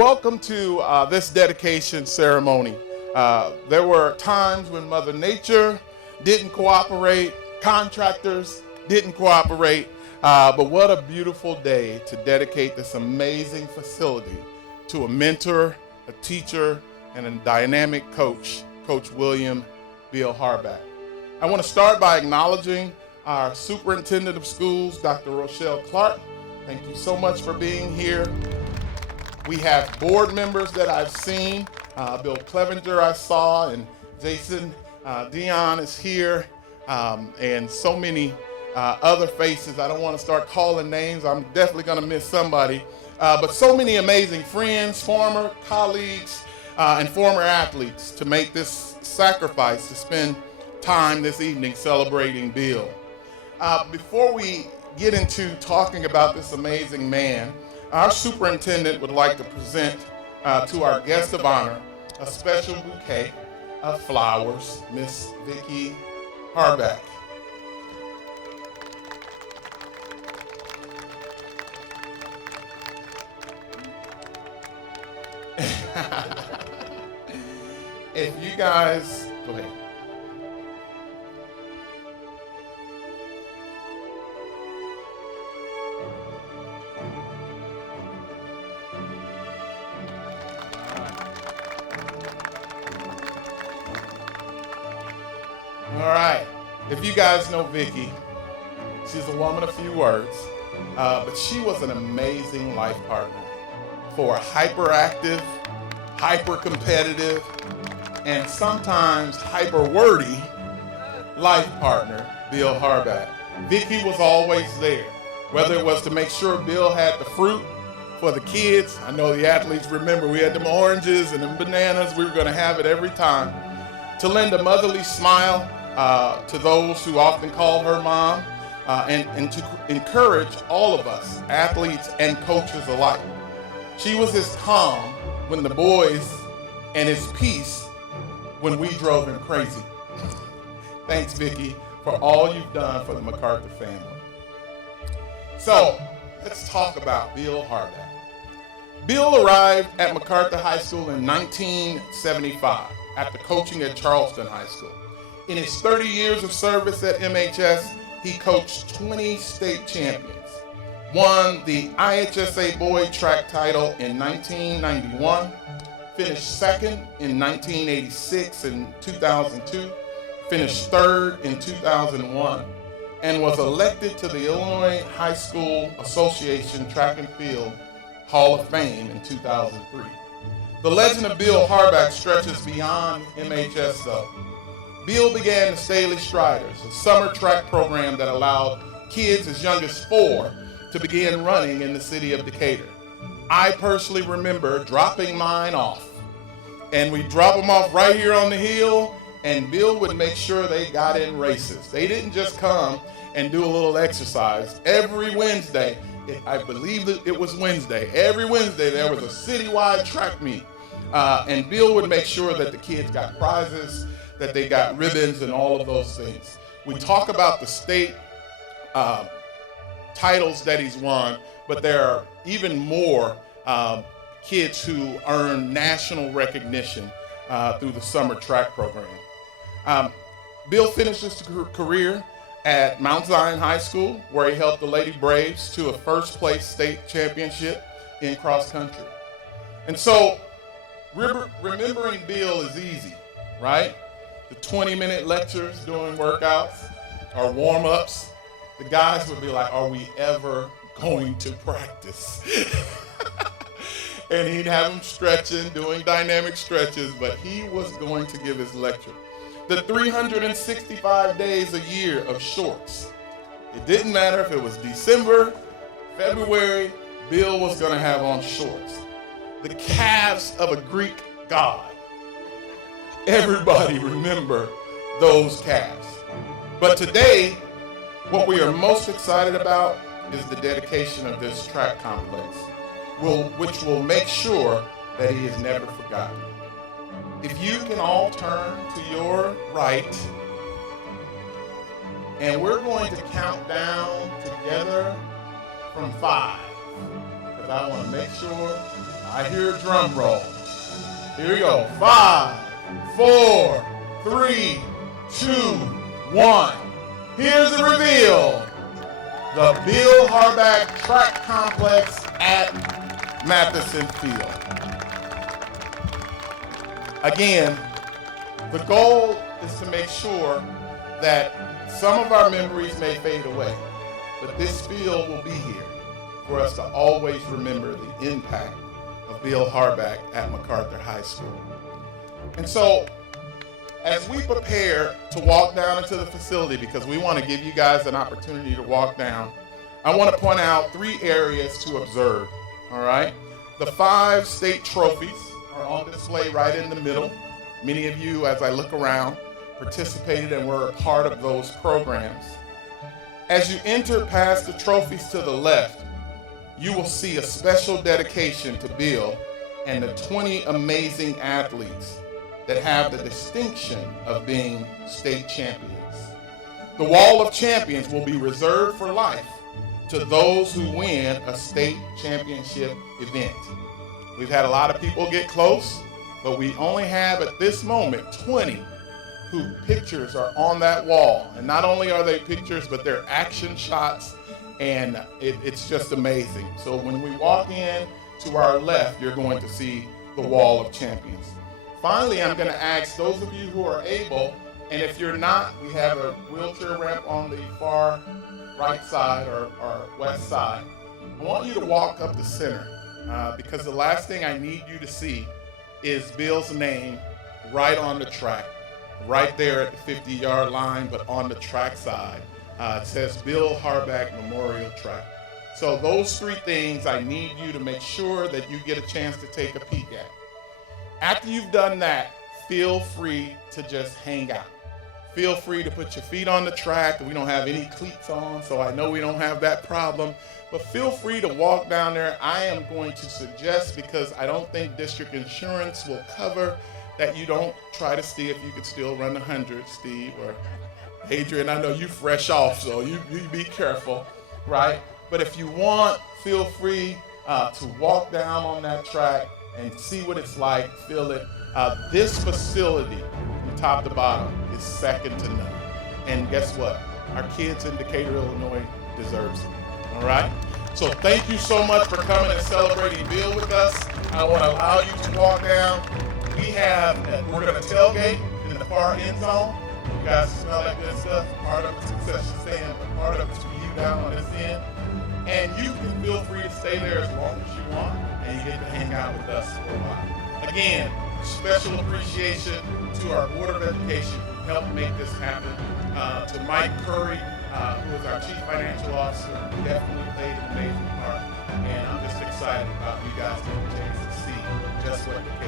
Welcome to this dedication ceremony. There were times when Mother Nature didn't cooperate, contractors didn't cooperate, but what a beautiful day to dedicate this amazing facility to a mentor, a teacher, and a dynamic coach, Coach William Bill Harbeck. I want to start by acknowledging our Superintendent of Schools, Dr. Rochelle Clark. Thank you so much for being here. We have board members that I've seen. Bill Clevenger I saw, and Jason Dion is here, and so many other faces. I don't want to start calling names. I'm definitely going to miss somebody. But so many amazing friends, former colleagues, and former athletes to make this sacrifice to spend time this evening celebrating Bill. Before we get into talking about this amazing man, our superintendent would like to present to our guest of honor a special bouquet of flowers, Miss Vicki Harbeck. If you guys, go ahead. All right, if you guys know Vicki, she's a woman of few words, but she was an amazing life partner for a hyperactive, hyper-competitive, and sometimes hyper-wordy life partner, Bill Harbeck. Vicki was always there, whether it was to make sure Bill had the fruit for the kids. I know the athletes remember we had them oranges and them bananas. We were going to have it every time. To lend a motherly smile to those who often called her mom, and to encourage all of us, athletes and coaches alike. She was his calm when the boys and his peace when we drove him crazy. Thanks, Vicki, for all you've done for the MacArthur family. So, let's talk about Bill Harbeck. Bill arrived at MacArthur High School in 1975 after coaching at Charleston High School. In his 30 years of service at MHS, he coached 20 state champions, won the IHSA Boyd track title in 1991, finished second in 1986 and 2002, finished third in 2001, and was elected to the Illinois High School Association Track and Field Hall of Fame in 2003. The legend of Bill Harbeck stretches beyond MHS though. Bill began the Staley Striders, a summer track program that allowed kids as young as 4 to begin running in the city of Decatur. I personally remember dropping mine off, and we drop them off right here on the hill, and Bill would make sure they got in races. They didn't just come and do a little exercise. Every Wednesday, I believe that it was Wednesday, every Wednesday there was a citywide track meet, and Bill would make sure that the kids got prizes, that they got ribbons and all of those things. We talk about the state titles that he's won, but there are even more kids who earn national recognition through the summer track program. Bill finished his career at Mount Zion High School, where he helped the Lady Braves to a first place state championship in cross country. And so remembering Bill is easy, right? The 20-minute lectures during workouts or warm-ups, the guys would be like, are we ever going to practice? And he'd have them stretching, doing dynamic stretches, but he was going to give his lecture. The 365 days a year of shorts. It didn't matter if it was December, February, Bill was going to have on shorts. The calves of a Greek god. Everybody remember those calves. But today, what we are most excited about is the dedication of this track complex, which will make sure that he is never forgotten. If you can all turn to your right, and we're going to count down together from 5. I want to make sure I hear a drum roll. Here we go. 5, 4, 3, 2, 1. Here's the reveal. The Bill Harbeck Track Complex at Matheson Field. Again, the goal is to make sure that some of our memories may fade away, but this field will be here for us to always remember the impact of Bill Harbeck at MacArthur High School. And so, as we prepare to walk down into the facility, because we want to give you guys an opportunity to walk down, I want to point out 3 areas to observe, all right? The 5 state trophies are on display right in the middle. Many of you, as I look around, participated and were a part of those programs. As you enter past the trophies to the left, you will see a special dedication to Bill and the 20 amazing athletes that have the distinction of being state champions. The Wall of Champions will be reserved for life to those who win a state championship event. We've had a lot of people get close, but we only have at this moment 20 whose pictures are on that wall. And not only are they pictures, but they're action shots, and it's just amazing. So when we walk in to our left, you're going to see the Wall of Champions. Finally, I'm going to ask those of you who are able, and if you're not, we have a wheelchair ramp on the far right side or west side. I want you to walk up the center because the last thing I need you to see is Bill's name right on the track, right there at the 50-yard line, but on the track side. It says Bill Harbeck Memorial Track. So those 3 things I need you to make sure that you get a chance to take a peek at. After you've done that, feel free to just hang out. Feel free to put your feet on the track. We don't have any cleats on, so I know we don't have that problem. But feel free to walk down there. I am going to suggest, because I don't think district insurance will cover, that you don't try to see if you could still run the 100, Steve, or Adrian. I know you fresh off, so you be careful, right? But if you want, feel free to walk down on that track and see what it's like, feel it. This facility, from top to bottom, is second to none. And guess what? Our kids in Decatur, Illinois deserves it, all right? So thank you so much for coming and celebrating Bill with us. I want to allow you to walk down. We're going to tailgate in the far end zone. You guys smell like good stuff. Part of it's concession stand, but part of it's for you down on this end. And you can feel free to stay there as long as you want, and you get to hang out with us for a while. Again, special appreciation to our Board of Education who helped make this happen. To Mike Curry, who is our Chief Financial Officer, who definitely played an amazing part. And I'm just excited about you guys getting a chance to see just what the